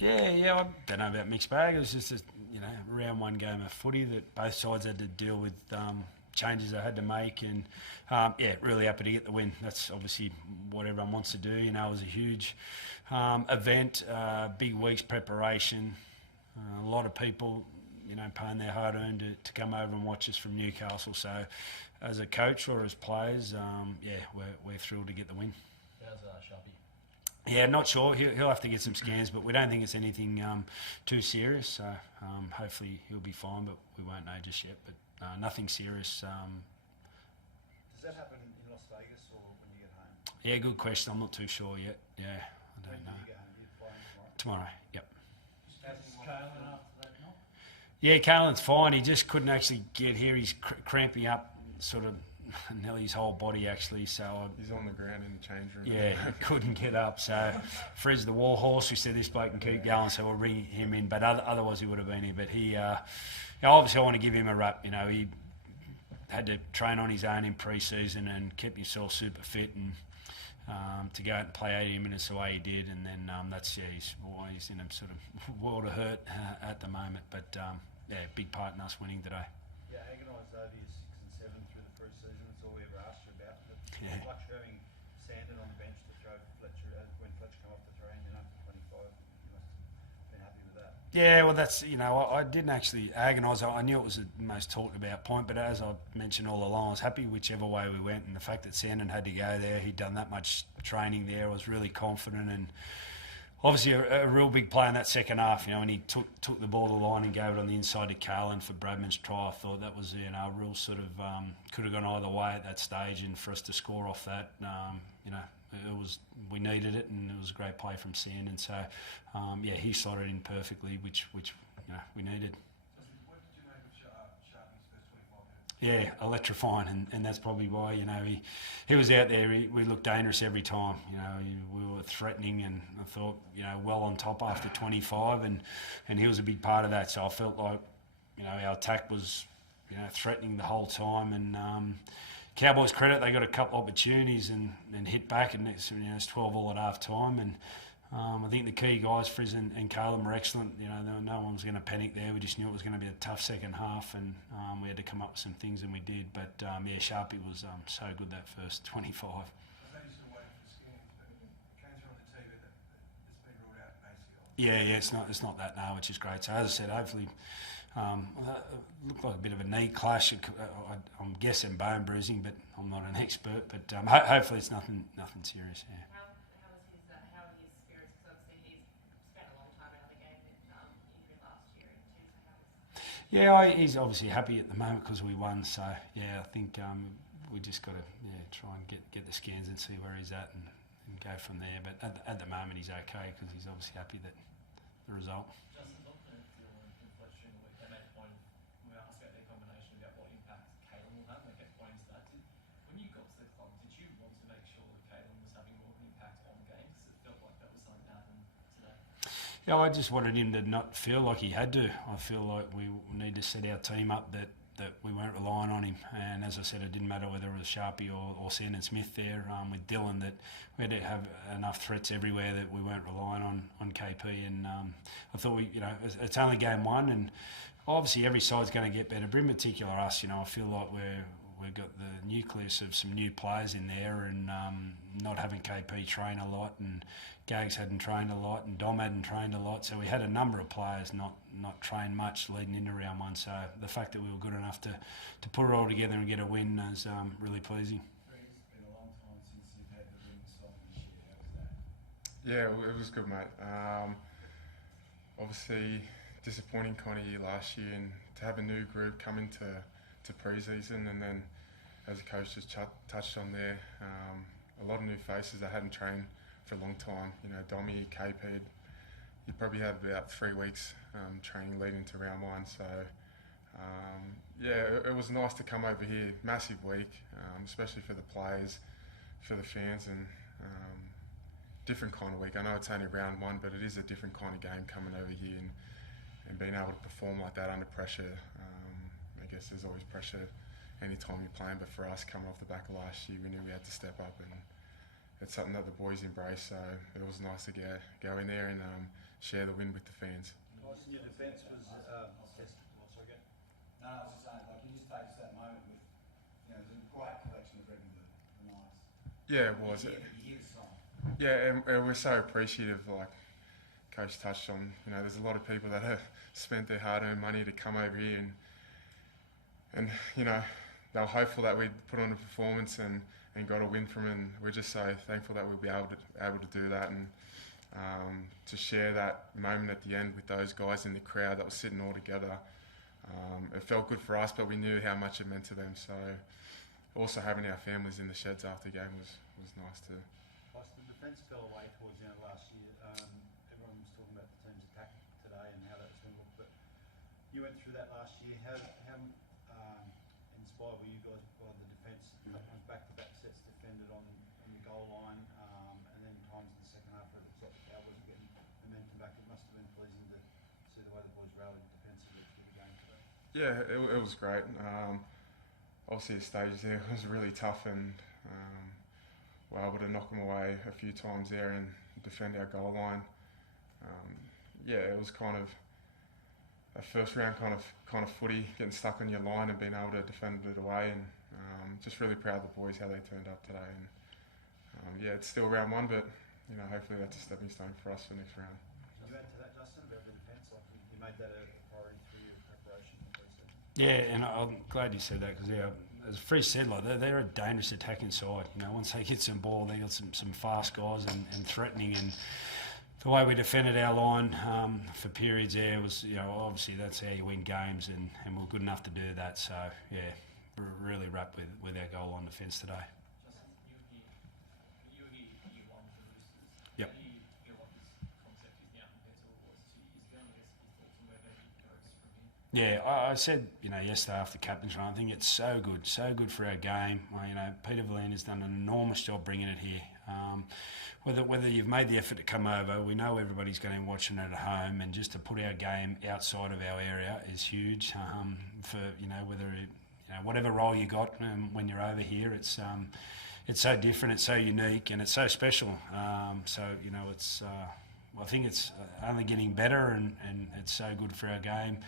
Yeah, I don't know about mixed bag. It was just a round one game of footy that both sides had to deal with changes they had to make, and really happy to get the win. That's obviously what everyone wants to do. It was a huge event, big week's preparation, a lot of people, paying their hard-earned to come over and watch us from Newcastle. So, as a coach or as players, we're thrilled to get the win. How's Sharpie? Yeah, not sure. He'll have to get some scans, but we don't think it's anything too serious. So hopefully he'll be fine, but we won't know just yet. But nothing serious. Does that happen in Las Vegas or when you get home? Yeah, good question. I'm not too sure yet. Yeah, I don't know. When do you get home? Are you flying tomorrow? Tomorrow, yep. Kalen after that, no? Yeah, Caelan's fine. He just couldn't actually get here. He's cramping up sort of nearly his whole body, actually. So he's on the ground in the change room. Yeah, he couldn't get up. So Frizz, the war horse, we said this bloke can keep going, so we'll bring him in. But otherwise he would have been here. But he, obviously I want to give him a rap. He had to train on his own in pre-season and kept himself super fit, and to go out and play 80 minutes the way he did, and then he's in a sort of world of hurt at the moment. But big part in us winning today. Yeah, agonised over your 6 and 7 through the pre-season. That's all we ever asked you about. But like having Sandon on the bench to throw Fletcher when Fletcher come off the three and then up to 25. You must have been happy with that. Yeah, well, that's, I didn't actually agonise. I knew it was the most talked about point, but as I mentioned all along, I was happy whichever way we went, and the fact that Sandon had to go there, he'd done that much training there, I was really confident, and obviously a real big play in that second half, when he took the ball to the line and gave it on the inside to Carlin for Bradman's try. I thought that was a real sort of could have gone either way at that stage, and for us to score off that, we needed it, and it was a great play from Sandon. So he slotted in perfectly, which we needed. What did you make of Sharpie's first 25 minutes? Yeah, electrifying, and that's probably why he was out there. We looked dangerous every time. We were threatening, and I thought well on top after 25, and he was a big part of that. So I felt like our attack was threatening the whole time, and Cowboys credit, they got a couple opportunities and hit back, and it's 12 all at half time, and I think the key guys, Frizz and Calum, were excellent. No one was going to panic there. We just knew it was going to be a tough second half, and we had to come up with some things, and we did. But Sharpie was so good that first 25. Yeah, it's not that now, which is great. So as I said, hopefully, looked like a bit of a knee clash. I'm guessing bone bruising, but I'm not an expert. But hopefully it's nothing serious. Yeah. How are his spirits? Because obviously he's spent a long time out of the game with injury last year and too. So Yeah, he's obviously happy at the moment because we won. So I think we just got to try and get the scans and see where he's at and go from there. But at the moment he's okay because he's obviously happy that the result. Justin, looking at Dylan and Fletcher in the week, they made a point when we asked about their combination about what impact Kalen will have. They kept pointing to that. When you got to the club, did you want to make sure that Kalen was having more of an impact on the game? Because it felt like that was something that happened today. Yeah, I just wanted him to not feel like he had to. I feel like we need to set our team up that we weren't relying on him. And as I said, it didn't matter whether it was Sharpie or Sandon Smith there with Dylan, that we had to have enough threats everywhere that we weren't relying on KP. And I thought it's only game one, and obviously every side's going to get better. But in particular us, I feel like we've got the nucleus of some new players in there, and not having KP train a lot, and Gags hadn't trained a lot, and Dom hadn't trained a lot, so we had a number of players not train much leading into round one. So the fact that we were good enough to put it all together and get a win is really pleasing. It's been a long time since you've had the win song this year. How was that? Yeah, it was good, mate. Obviously disappointing kind of year last year, and to have a new group come into pre-season, and then as the coach just touched on there, a lot of new faces that hadn't trained for a long time. Dommy, KP, you'd probably have about 3 weeks training leading to round one. So it was nice to come over here. Massive week, especially for the players, for the fans, and different kind of week. I know it's only round one, but it is a different kind of game coming over here, and being able to perform like that under pressure. I guess there's always pressure any time you're playing, but for us, coming off the back of last year, we knew we had to step up it's something that the boys embrace. So it was nice to go in there and share the win with the fans. Tyson, your defence was tested. Sorry, go. No, I was just saying, like, can you just take us that moment with, you know, there's a great collection of record the Knights. Yeah, it was. You hear the song. Yeah, and we're so appreciative, like Coach touched on. You know, there's a lot of people that have spent their hard-earned money to come over here, and you know, they were hopeful that we'd put on a performance and got a win from it. And we're just so thankful that we'll be able to do that and to share that moment at the end with those guys in the crowd that was sitting all together. It felt good for us, but we knew how much it meant to them. So also having our families in the sheds after the game was nice too. Tyson, the defence fell away towards the end of last year. Everyone was talking about the team's attack today and how that's going to look, but you went through that last year. How inspired were you guys by the defence? Back-to-back sets defended on the goal line, and then times in the second half where it looks like the Cowboys are getting momentum back. It must have been pleasing to see the way the boys rallied defensively through the game today. Yeah, it was great. Obviously the stage there was really tough, and we were able to knock them away a few times there and defend our goal line. Yeah, it was kind of a first round kind of footy, getting stuck on your line and being able to defend it away, and just really proud of the boys how they turned up today. And yeah, it's still round one, but you know, hopefully that's a stepping stone for us for next round. Can you add to that, Justin, about the defence? Like you made that a priority through your preparation for Preseason. Yeah, and I'm glad you said that because as Freeze said, like they're a dangerous attacking side. You know, once they get some ball, they got some fast guys and threatening. And the way we defended our line for periods there was, you know, obviously that's how you win games, and we're good enough to do that. So yeah, we're really wrapped with our goal line defence today. Justin, you were here year one for the Roosters. Yep. How do you feel like this concept is now compared to what it was 2 years ago? And I guess your thoughts on where maybe it goes from here? Yeah, I said, you know, yesterday after captain's run, I think it's so good for our game. Well, you know, Peter Verlaine has done an enormous job bringing it here. Whether you've made the effort to come over, we know everybody's going to be watching it at home, and just to put our game outside of our area is huge. For you know, whatever role you got when you're over here, it's so different, it's so unique, and it's so special. So you know, it's I think it's only getting better, and it's so good for our game.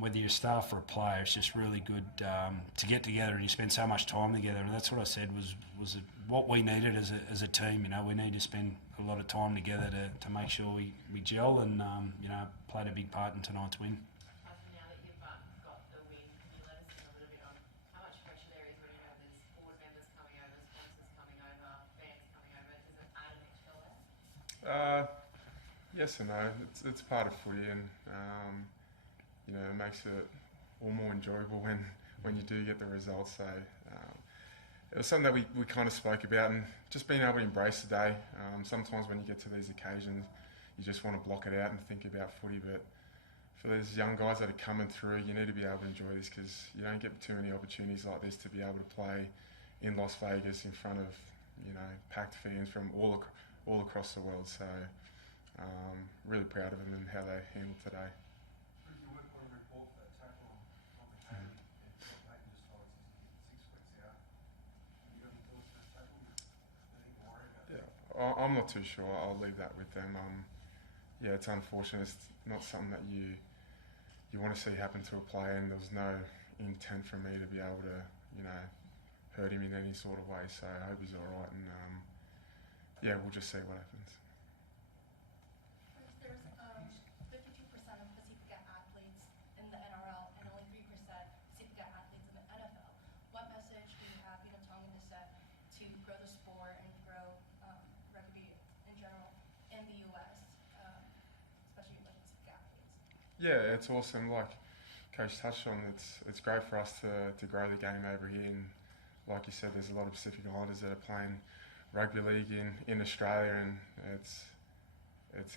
Whether you're a staff or a player, it's just really good to get together and you spend so much time together. And that's what I said was what we needed as a team. You know, we need to spend a lot of time together to make sure we gel, and you know, played a big part in tonight's win. Now that you've got the win, can you let us in a little bit on how much pressure there is when you know there's board members coming over, sponsors coming over, fans coming over? Does it add an extra layer? Yes and no. It's part of footy, and you know, it makes it all more enjoyable when you do get the results. So it was something that we kind of spoke about, and just being able to embrace the day. Sometimes when you get to these occasions, you just want to block it out and think about footy, but for these young guys that are coming through, you need to be able to enjoy this, because you don't get too many opportunities like this to be able to play in Las Vegas in front of, you know, packed fans from all across the world. So really proud of them and how they handled today. You work on a report for that tackle on the Kaylee, and Scott Payton just told us he's 6 weeks out. You got any thoughts on that tackle? Anything to worry about? Yeah, I'm not too sure. I'll leave that with them. Yeah, it's unfortunate. It's not something that you want to see happen to a player, and there was no intent from me to be able to, you know, hurt him in any sort of way. So I hope he's all right, and yeah, we'll just see what happens. There's 52% of Pacifica athletes in the NRL and only 3% Pacifica athletes in the NFL. What message do you have, tongue in the set to grow the sport and grow rugby in general in the US, especially with Pacifica athletes? Yeah, it's awesome. Like Coach touched on, it's great for us to grow the game over here, and like you said, there's a lot of Pacific Islanders that are playing rugby league in Australia, and it's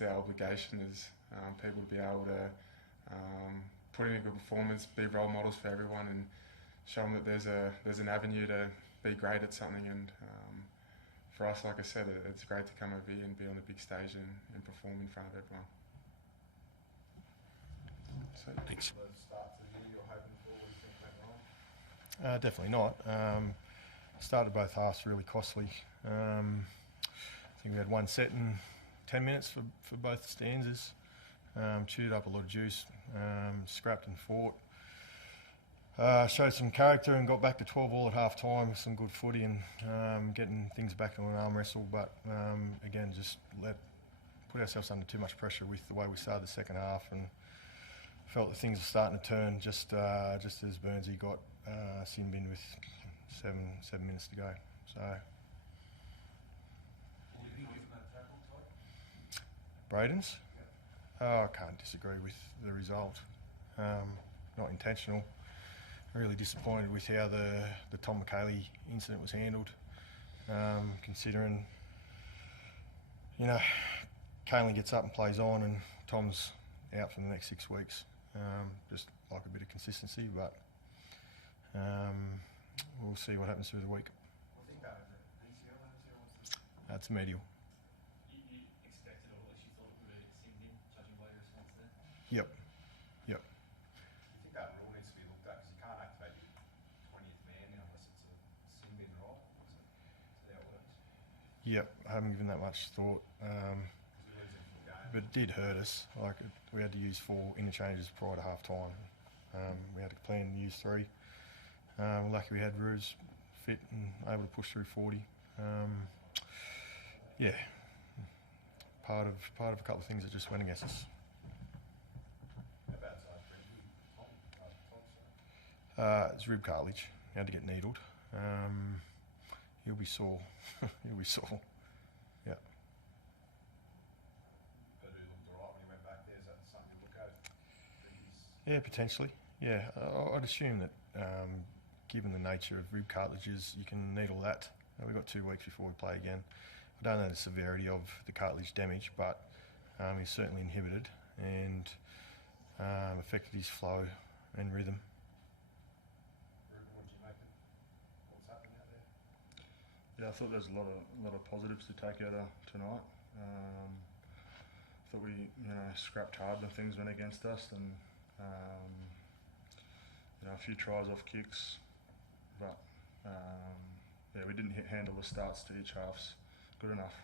our obligation as people to be able to put in a good performance, be role models for everyone, and show them that there's an avenue to be great at something. And for us, like I said, it's great to come over here and be on the big stage and perform in front of everyone. So, Thanks. The start to the year you're hoping for, what do you think went wrong? Definitely not. started both halves really costly. I think we had one set in 10 minutes for both stanzas. Chewed up a lot of juice, scrapped and fought. Showed some character and got back to 12 all at half time with some good footy and getting things back on an arm wrestle. But again, just put ourselves under too much pressure with the way we started the second half, and felt that things were starting to turn just as Burnsy got sin bin with 7 minutes to go. So Braden's? Oh, I can't disagree with the result. Not intentional. Really disappointed with how the Tom McKaylee incident was handled. Considering, Kaylin gets up and plays on, and Tom's out for the next 6 weeks. Just like a bit of consistency, but we'll see what happens through the week. I think that was ACL. That's medial. You expected, or at least you thought it would have sinned in, judging by your response there? Yep. Do you think that rule needs to be looked at, because you can't activate your 20th man now unless it's a sin bin roll? Is that how it works? Yep. I haven't given that much thought. Because you're losing the game. But it did hurt us. We had to use 4 interchanges prior to half time. We had to plan to use 3. Lucky we had Ruse fit and able to push through 40. Part of a couple of things that just went against us. How bad is Tom? It's rib cartilage. He had to get needled. He'll be sore. He'll be sore. Yeah. But he looked alright when he went back there. Is that something to look at? Yeah, potentially. Yeah, I'd assume that given the nature of rib cartilages, you can needle that. We've got 2 weeks before we play again. I don't know the severity of the cartilage damage, but he's certainly inhibited and affected his flow and rhythm. Ruben, what do you make of what's happening out there? Yeah, I thought there's a lot of positives to take out of tonight. Thought we scrapped hard when things went against us, and a few tries off kicks, but we didn't handle the starts to each halves good enough.